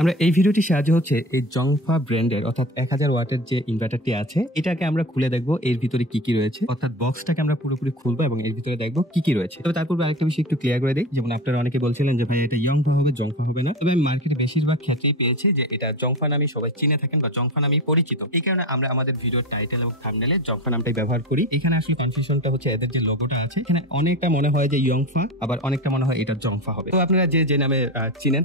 আমরা এই ভিডিওটি সাহায্য হচ্ছে এই জংফা ব্র্যান্ডের অর্থাৎ 1000 ওয়াটের যে ইনভার্টারটি আছে এটাকে আমরা খুলে দেখবো এর ভিতরে কি কি রয়েছে, অর্থাৎ বক্সটাকে আমরা পুরোপুরি খুলবো এবং এর ভিতরে দেখবো কি কি রয়েছে। তবে তার পূর্বে আরেকটা বিষয় একটু ক্লিয়ার করে দিই, যেমন আপনারা অনেকে বলছিলেন যে ভাই এটা ইয়ংফা হবে, জংফা হবে না। তবে আমি মার্কেটে বেশিরভাগ ক্ষেত্রেই পেয়েছি যে এটা জংফা নামে সবাই চিনে থাকেন বা জংফা নামেই পরিচিত। এই কারণে আমরা আমাদের ভিডিওর টাইটেল এবং থাম্বনেলে জংফা নামটাই ব্যবহার করি। এখানে আসলে কনফিউশনটা হচ্ছে এদের যে লোগোটা আছে এখানে অনেকটা মনে হয় যে ইয়ংফা, আবার অনেকটা মনে হয় এটা জংফা হবে। তো আপনারা যে নামে চিনেন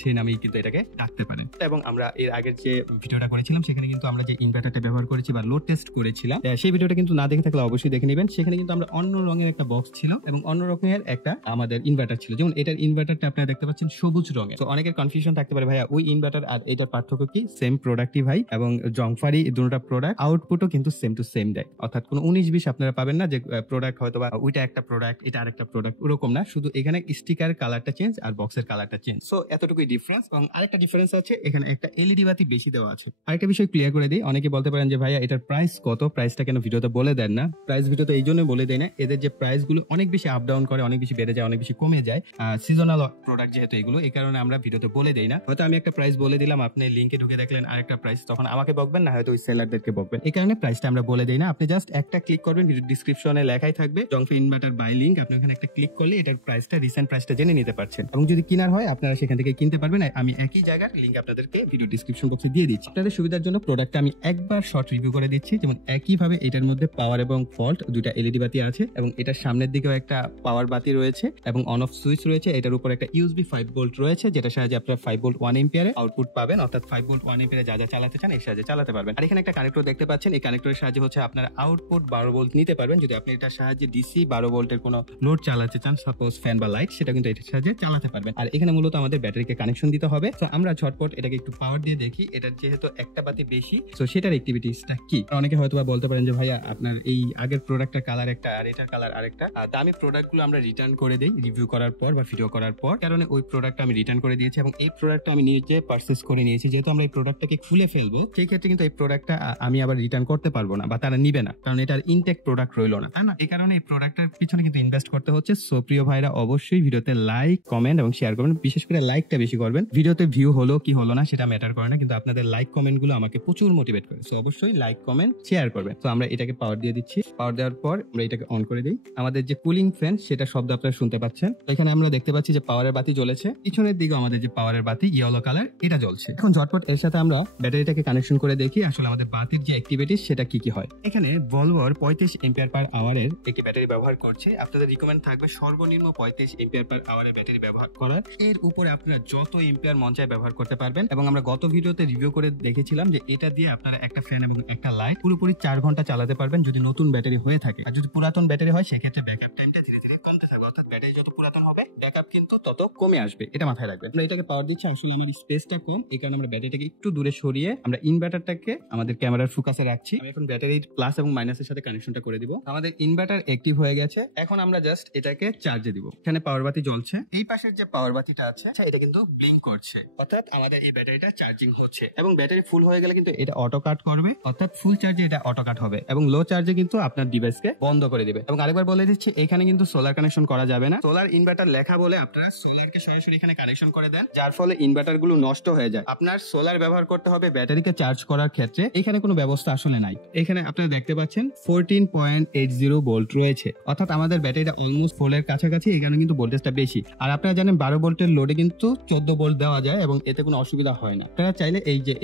সেই নামেই কিন্তু এটাকে ডাকতে পারেন। এবং আমরা এর আগের যে ভিডিওটা করেছিলাম সেখানে কিন্তু আমরা যে ইনভার্টারটা ব্যবহার করেছি বা লোড টেস্ট করেছিলাম, সেই ভিডিওটা কিন্তু না দেখে থাকলে অবশ্যই দেখে নেবেন। সেখানে কিন্তু আমরা অন্য রঙের একটা বক্স ছিল এবং অন্য রকমের একটা আমাদের ইনভার্টার ছিল। যেমন এটার ইনভার্টারটা আপনারা দেখতে পাচ্ছেন সবুজ রঙের। তো অনেকের কনফিউশন থাকতে পারে ভাইয়া ওই ইনভার্টার আর এটার পার্থক্য কি? সেম প্রোডাক্টই ভাই, এবং জংফারই দুটোটা প্রোডাক্ট, আউটপুটও কিন্তু সেম টু সেম দেয়। অর্থাৎ কোনো 19-20 আপনারা পাবেন না যে প্রোডাক্ট হয়তো বা ওইটা একটা প্রোডাক্ট এটা আরেকটা প্রোডাক্ট, ওরকম না। শুধু এখানে স্টিকার কালারটা চেঞ্জ আর বক্সের কালারটা চেঞ্জ। সো এতটুকুই ডিফারেন্স। এবং আরেকটা ডিফারেন্স আছে, এখানে একটা এলইডি বাতি বেশি দেওয়া আছে। আরেকটা বিষয় ক্লিয়ার করে দিই, অনেকে বলতে পারেন যে ভাইয়া এটার প্রাইস কত, প্রাইসটা কেন ভিডিওতে বলে দেন না? প্রাইস ভিডিওতে এই জন্য বলে দেয় না, এদের যে প্রাইস গুলো অনেক বেশি আপ ডাউন করে, অনেক বেশি বেড়ে যায়, অনেক বেশি কমে যায়, সিজনাল প্রোডাক্ট যেহেতু এগুলো, এই কারণে আমরা ভিডিওতে বলে দেই না। হয়তো আমি একটা প্রাইস বলে দিলাম, আপনি লিংকে ঢুকে দেখলেন আরেকটা প্রাইস, তখন আমাকে বকবেন না, হয়তো ওই সেলারদেরকে বকবেন। এই কারণে প্রাইসটা আমরা বলে দেই না। আপনি জাস্ট একটা ক্লিক করবেন, ভিডিও ডিসক্রিপশনে লেখাই থাকবে জংফা ইনভার্টার বাই লিংক। আপনি ওখানে একটা ক্লিক করলে এটার প্রাইসটা, রিসেন্ট প্রাইসটা জেনে নিতে পারছেন। এবং যদি কেনার হয় আপনারা সেখান থেকে কিনতে পারবেন। আমি একই জায়গার লিংক আপনাদেরকে ভিডিও ডিসক্রিপশন বক্সে দিয়ে দিচ্ছি। আপনাদের সুবিধার জন্য প্রোডাক্টটা আমি একবার শর্ট রিভিউ করে দিচ্ছি। যেমন একইভাবে এটার মধ্যে পাওয়ার এবং ফল্ট দুইটা এলইডি বাতি আছে, এবং এটার সামনের দিকেও একটা পাওয়ার বাতি রয়েছে এবং অন অফ সুইচ রয়েছে। এটার উপর একটা ইউএসবি 5 ভোল্ট রয়েছে, যেটা সাহায্যে আপনারা 5 ভোল্ট 1 এম্পিয়ারে আউটপুট পাবেন। অর্থাৎ 5 ভোল্ট 1 এম্পিয়ারে যা যা চালাতে চান এর সাহায্যে চালাতে পারবেন। আর এখানে একটা কানেক্টর দেখতে পাচ্ছেন, এই কানেক্টরের সাহায্যে হচ্ছে আপনারা আউটপুট 12 ভোল্ট নিতে পারবেন। যদি আপনি এটার সাহায্যে ডিসি 12 ভোল্টের কোনো লোড চালাতে চান, সাপোজ ফ্যান বা লাইট, সেটা কিন্তু এটার সাহায্যে চালাতে পারবেন। আর এখানে মূলত আমাদের ব্যাটারিকে কানেকশন দিতে হবে। তো আমরা ঝটপট এটাকে একটু পাওয়ার দিয়ে দেখি, এটার যেহেতু একটা বাতি বেশি, তো সেটার অ্যাক্টিভিটিসটা কি। অনেকে হয়তো বলতে পারেন যে ভাইয়া আপনার এই আগের প্রোডাক্টের কালার একটা আর এটার কালার আরেকটা। দামি প্রোডাক্টগুলো আমরা রিটার্ন করে দেই রিভিউ করার পর বা ভিডিও করার পর, কারণে ওই প্রোডাক্টটা আমি রিটার্ন করে দিয়েছি এবং এই প্রোডাক্টটা আমি নিজে পারচেজ করে নিয়েছি। যেহেতু আমরা এই প্রোডাক্টটাকে খুলে ফেলবো, সেই ক্ষেত্রে কিন্তু এই প্রোডাক্টটা আমি আবার রিটার্ন করতে পারবো না বা তারা নিবে না, কারণ এটার ইনটেক প্রোডাক্ট রইলো না, তাই না? এই কারণে এই প্রোডাক্টের পিছনে কিন্তু ইনভেস্ট করতে হচ্ছে। সো প্রিয় ভাইরা, অবশ্যই ভিডিওতে লাইক, কমেন্ট এবং শেয়ার করবেন। বিশেষ করে লাইকটা বেশি করবেন। ভিডিওতে ভিউ হলো কি হলো না সেটা ম্যাটার করে না, কিন্তু আপনাদের লাইক কমেন্ট গুলো আমাকে প্রচুর মোটিভেট করে। সো অবশ্যই লাইক, কমেন্ট, শেয়ার করবেন। তো আমরা এটাকে পাওয়ার দিয়ে দিচ্ছি। পাওয়ার দেওয়ার পর আমরা এটাকে অন করে দিই। আমাদের যে কুলিং ফ্যান সেটা শব্দ আপনারা শুনতে পাচ্ছেন। এখানে আমরা দেখতে পাচ্ছি যে পাওয়ারের বাতি জ্বলেছে। পিছনের দিকে আমাদের যে পাওয়ারের বাতি ইয়েলো কালার, এটা জ্বলছে। এখন ঝটপট এর সাথে আমরা ব্যাটারিটাকে কানেকশন করে দেখি আসলে আমাদের বাতির যে অ্যাক্টিভিটিস সেটা কি কি হয়। এখানে ভলভোর 35 এম্পিয়ার পার আওয়ারের একটি ব্যাটারি ব্যবহার করছে। আপনাদের রিকমেন্ড থাকবে সর্বনিম্ন 35 এম্পিয়ার পার আওয়ারের ব্যাটারি ব্যবহার করার। এর উপরে আপনারা যত এম্পিয়ার মন চায় ব্যবহার করতে পারবেন। এবং আমরা গত ভিডিওতে রিভিউ করে দেখেছিলাম যে এটা দিয়ে আপনারা একটা ফ্যান এবং একটা লাইট পুরোপুরি 4 ঘন্টা চালাতে পারবেন যদি নতুন ব্যাটারি হয়ে থাকে। আর যদি পুরাতন ব্যাটারি হয় সেক্ষেত্রে ব্যাকআপ টাইমটা ধীরে ধীরে কমতে থাকবে। অর্থাৎ ব্যাটারি যত পুরাতন হবে ব্যাকআপ কিন্তু তত কমে আসবে, এটা মাথায় রাখবেন। আমরা এটাকে পাওয়ার দিচ্ছি, আসলে আমার স্পেসটা কম, এই কারণে আমরা ব্যাটারিটাকে একটু দূরে সরিয়ে আমরা ইনভার্টারটাকে আমাদের ক্যামেরার ফোকাসে রাখছি। আমি এখন ব্যাটারির প্লাস এবং মাইনাসের সাথে কানেকশনটা করে দিব। আমাদের ইনভার্টার অ্যাক্টিভ হয়ে গেছে। এখন আমরা জাস্ট এটাকে চার্জে দিব। এখানে পাওয়ার বাতি জ্বলছে। এই পাশের যে পাওয়ার বাতিটা আছে এটা কিন্তু ব্লিঙ্ক করছে, অর্থাৎ আমাদের এই ব্যাটারিটা চার্জিং হচ্ছে। এবং ব্যাটারি ফুল হয়ে গেলে কিন্তু এটা অটো কাট করবে, অর্থাৎ ফুল চার্জে এটা অটো কাট হবে এবং লো চার্জে কিন্তু আপনার ডিভাইসকে বন্ধ করে দিবে। এবং আরেকবার বলে দিচ্ছি, এখানে কিন্তু সোলার কানেকশন করা যাবে না। সোলার ইনভার্টার লেখা বলে আপনারা সোলারকে সরাসরি এখানে কানেকশন করে দেন, যার ফলে ইনভার্টার গুলো নষ্ট হয়ে যায়। আপনার সোলার ব্যবহার করতে হবে ব্যাটারিকে চার্জ করার ক্ষেত্রে, এখানে কোনো ব্যবস্থা আসলে নাই। এখানে আপনারা দেখতে পাচ্ছেন 14.80 ভোল্ট রয়েছে, অর্থাৎ আমাদের ব্যাটারিটা অলমোস্ট ফুলের কাছাকাছি। এখানে কিন্তু ভোল্টেজটা বেশি। আর আপনারা জানেন 12 ভোল্টের লোডে কিন্তু 14 ভোল্ট দেওয়া যায় এবং এতে কোনো অসুবিধা হয় না। আপনারা চাইলে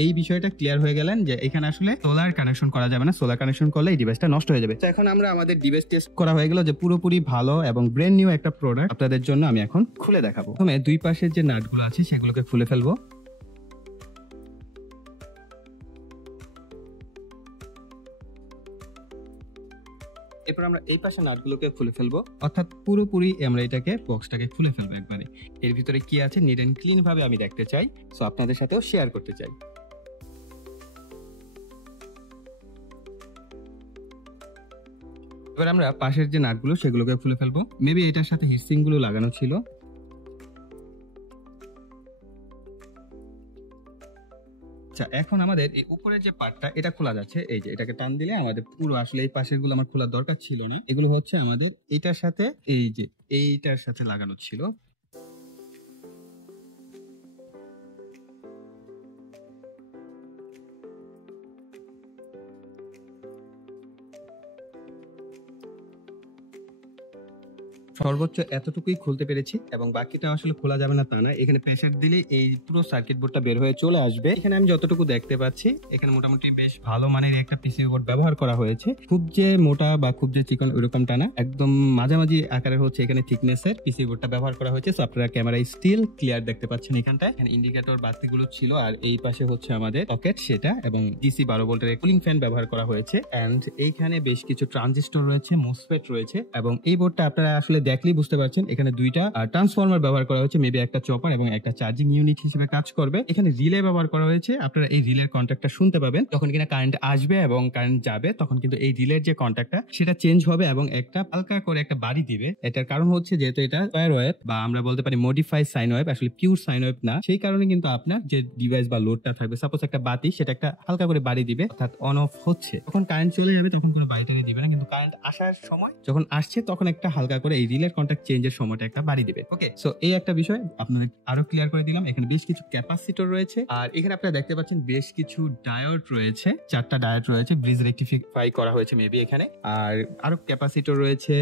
এই বিষয়টা ক্লিয়ার হয়ে গেলেন যে এখানে আসলে সোলার কানেকশন করা যাবে না। সোলার কানেকশন করলে এই ডিভাইসটা নষ্ট হয়ে যাবে। তো এখন আমরা আমাদের ডিভাইস টেস্ট করা হয়ে গেল যে পুরোপুরি ভালো এবং ব্র্যান্ড নিউ একটা প্রোডাক্ট আপনাদের জন্য আমি এখন খুলে দেখাবো। প্রথমে দুই পাশের যে নাটগুলো আছে সেগুলোকে খুলে ফেলবো। এরপর আমরা এই পাশে নাটগুলোকে খুলে ফেলবো, অর্থাৎ পুরোপুরি আমরা এটাকে বক্সটাকে খুলে ফেলবো একবারে। এর ভিতরে কি আছে নিট এন্ড ক্লিন ভাবে আমি দেখতে চাই, সো আপনাদের সাথেও শেয়ার করতে চাই। এবার আমরা পাশের যে নাটগুলো সেগুলোকে খুলে ফেলবো। মেবি এটার সাথে হিটসিং গুলো লাগানো ছিল। আচ্ছা, এখন আমাদের এই উপরের যে পার্টটা এটা খোলা যাচ্ছে। এই যে এটাকে টান দিলে আমাদের পুরো, আসলে এই পাশের গুলো আমার খোলার দরকার ছিল না। এগুলো হচ্ছে আমাদের এটার সাথে এই যে এইটার সাথে লাগানো ছিল। সর্বোচ্চ এতটুকুই খুলতে পেরেছি এবং বাকিটা আসলে খোলা যাবে না তা না, এখানে প্রেসার দিলে এই পুরো সার্কিট বোর্ডটা বের হয়ে চলে আসবে। এখানে আমি যতটুকু দেখতে পাচ্ছি এখানে মোটামুটি বেশ ভালো মানের একটা পিসিবি বোর্ড ব্যবহার করা হয়েছে। খুব যে মোটা বা খুব যে চিকন ওরকমটা না, একদম মাঝামাঝি আকারের হচ্ছে এখানে থিকনেসের পিসিবি বোর্ডটা ব্যবহার করা হয়েছে। সো আপনারা ক্যামেরায় স্টিল ক্লিয়ার দেখতে পাচ্ছেন। এখানটায় এখানে ইন্ডিকেটর বাতিগুলো ছিল আর এই পাশে হচ্ছে আমাদের সকেট সেটা, এবং ডিসি 12 ভোল্টের কুলিং ফ্যান ব্যবহার করা হয়েছে। এন্ড এইখানে বেশ কিছু ট্রানজিস্টর রয়েছে, মোসফেট রয়েছে, এবং এই বোর্ডটা আপনারা আসলে দেখলেই বুঝতে পারছেন এখানে দুইটা ট্রান্সফরমার ব্যবহার করা হয়েছে, মেবি একটা চপার এবং একটা চার্জিং ইউনিট হিসেবে কাজ করবে। এখানে রিলে ব্যবহার করা হয়েছে। আপনারা এই রিলের কন্ট্যাক্টটা শুনতে পাবেন যখন কিনা কারেন্ট আসবে এবং কারেন্ট যাবে, তখন কিন্তু এই রিলের যে কন্ট্যাক্টটা সেটা চেঞ্জ হবে এবং একটা হালকা করে একটা বাড়ি দিবে। এটার কারণ হচ্ছে যেহেতু এটা স্কয়ার ওয়েভ বা আমরা বলতে পারি মডিফাইড সাইন ওয়েভ, আসলে পিওর সাইন ওয়েভ না, সেই কারণে কিন্তু আপনার যে ডিভাইস বা লোডটা থাকবে, সাপোজ একটা বাতি, সেটা একটা হালকা করে বাড়ি দিবে, অর্থাৎ অন অফ হচ্ছে, তখন কারেন্ট চলে যাবে তখন কোনো বাড়িটাকে দিবে না, কিন্তু কারেন্ট আসার সময় যখন আসছে তখন একটা হালকা করে এই রিলের কন্ট্যাক্ট চেঞ্জের সময়টা একটা বাড়ি দিবে। ওকে, সো এই একটা বিষয় আপনাদের আরো ক্লিয়ার করে দিলাম। এখানে বেশ কিছু ক্যাপাসিটর রয়েছে আর এখানে আপনারা দেখতে পাচ্ছেন বেশ কিছু ডায়োড রয়েছে, 4টা ডায়োড রয়েছে, ব্রিজ রেকটিফাই করা হয়েছে মেবি এখানে, আর আরো ক্যাপাসিটর রয়েছে।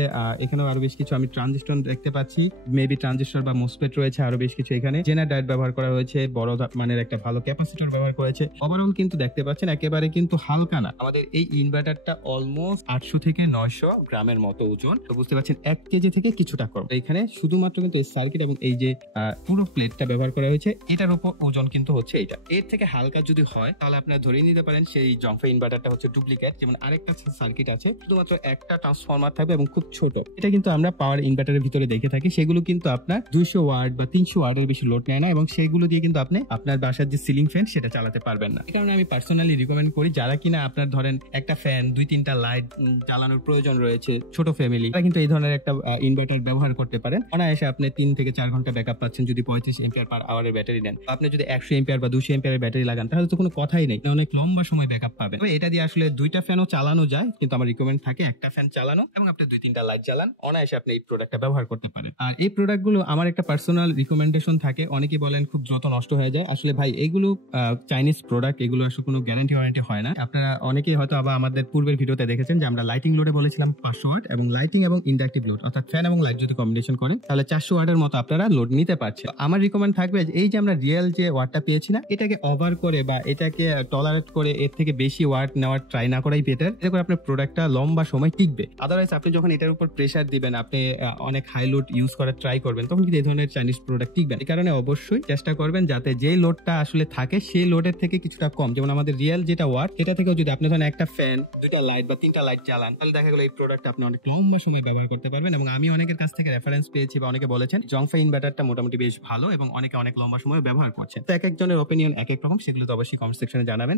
এখানেও আরো বেশ কিছু আমি ট্রানজিস্টর দেখতে পাচ্ছি, মেবি ট্রানজিস্টর বা মোসফেট রয়েছে আরো বেশ কিছু। এখানে জেনার ডায়োড ব্যবহার করা হয়েছে, বড় মানের একটা ভালো ক্যাপাসিটর ব্যবহার করেছে। ওভারঅল কিন্তু দেখতে পাচ্ছেন একেবারে কিন্তু হালকা না, আমাদের এই ইনভার্টারটা অলমোস্ট 800 থেকে 900 গ্রামের মতো ওজন, তো বুঝতে পারছেন 1 কেজি থেকে কিছুটা কম। এখানে শুধুমাত্র কিন্তু এই সার্কিট এবং এই যে পুরো প্লেটটা ব্যবহার করা হয়েছে, এটার উপর ওজন কিন্তু হচ্ছে এটা। এর থেকে হালকা যদি হয় তাহলে আপনারা ধরে নিতে পারেন সেই জংফা ইনভার্টারটা হচ্ছে ডুপ্লিকেট। যেমন আরেকটা সার্কিট আছে, শুধুমাত্র একটা ট্রান্সফরমার থাকবে এবং খুব ছোট, এটা কিন্তু আমরা পাওয়ার ইনভার্টারের ভিতরে দেখে থাকি, সেগুলো কিন্তু আপনার 200 ওয়াট বা 300 ওয়াটের বেশি লোড নেয় না এবং সেগুলো দিয়ে কিন্তু আপনি আপনার বাসার যে সিলিং ফ্যান সেটা চালাতে পারবেন না। এই কারণে আমি পার্সোনালি রিকমেন্ড করি যারা কিনা আপনার ধরেন একটা ফ্যান 2-3টা লাইট জ্বালানোর প্রয়োজন রয়েছে, ছোট ফ্যামিলি, তারা কিন্তু এই ধরনের একটা ইনভার্টার ব্যবহার করতে পারেন। অনায়াসে আপনি 3 থেকে 4 ঘন্টা ব্যাকআপ পাচ্ছেন যদি 35 এম্পিয়ার পার আওয়ারের ব্যাটারি নেন। আপনি যদি 100 এম্পিয়ার বা 200 এম্পিয়ারের ব্যাটারি লাগান তাহলে তো কোনো কথাই নেই, অনেক লম্বা সময় ব্যাকআপ পাবেন। তবে এটা দিয়ে আসলে 2টা ফ্যানও চালানো যায়, কিন্তু আমার রিকমেন্ড থাকে একটা ফ্যান চালানো এবং আপনি 2-3টা লাইট জ্বালান, অনায়াসে আপনি এই প্রোডাক্টটা ব্যবহার করতে পারেন। আর এই প্রোডাক্টগুলো আমার একটা পার্সোনাল রিকমেন্ডেশন থাকে, অনেকে বলেন খুব দ্রুত নষ্ট হয়ে যায়, আসলে ভাই এগুলো চাইনিজ প্রোডাক্ট, এগুলো আসলে কোনো গ্যারান্টি ওয়ারেন্টি হয় না। আপনারা অনেকেই হয়তো আবার আমাদের পূর্বের ভিডিওতে দেখেছেন যে আমরা লাইটিং লোডে বলেছিলাম 500 ওয়াট, এবং লাইটিং এবং ইন্ডাকটিভ লোড অর্থাৎ ফ্যান এবং লাইট যদি কম্বিনেশন করেন তাহলে 400 ওয়াটের মতো আপনারা লোড নিতে পারছেন। আমার রিকমেন্ড থাকবে এই যে আমরা রিয়েল যে ওয়াটটা পেয়েছি না, এটাকে ওভার করে বা এটাকে টলারেট করে এর থেকে বেশি ওয়াট নেওয়ার ট্রাই না করাই বেটার, এতে করে আপনার প্রোডাক্টটা লম্বা সময় টিকবে। আদারওয়াইজ আপনি যখন এটার উপর প্রেসার দিবেন, আপনি অনেক হাই লোড ইউজ করার ট্রাই করবেন, তখন কিন্তু এই ধরনের চাইনিজ প্রোডাক্ট টিকবে। এই কারণে অবশ্যই চেষ্টা করবেন যাতে যে লোডটা আসলে থাকে সেই লোডের থেকে কিছুটা কম, যেমন আমাদের রিয়েল যেটা ওয়াট এটা থেকেও যদি আপনি ধরেন একটা ফ্যান 2টা লাইট বা 3টা লাইট চালান, তাহলে দেখা গেল এই প্রোডাক্টটা আপনি অনেক লম্বা সময় ব্যবহার করতে পারবেন। এবং আমি অনেকের কাছ থেকে রেফারেন্স পেয়েছি বা অনেকে বলেছেন জংফা ইনভার্টারটা মোটামুটি বেশ ভালো এবং অনেকে অনেক লম্বা সময় ব্যবহার করছেন। তো এক একজনের অপিনিয়ন এক এক রকম, সেগুলো তো অবশ্যই কমেন্ট সেকশনে জানাবেন।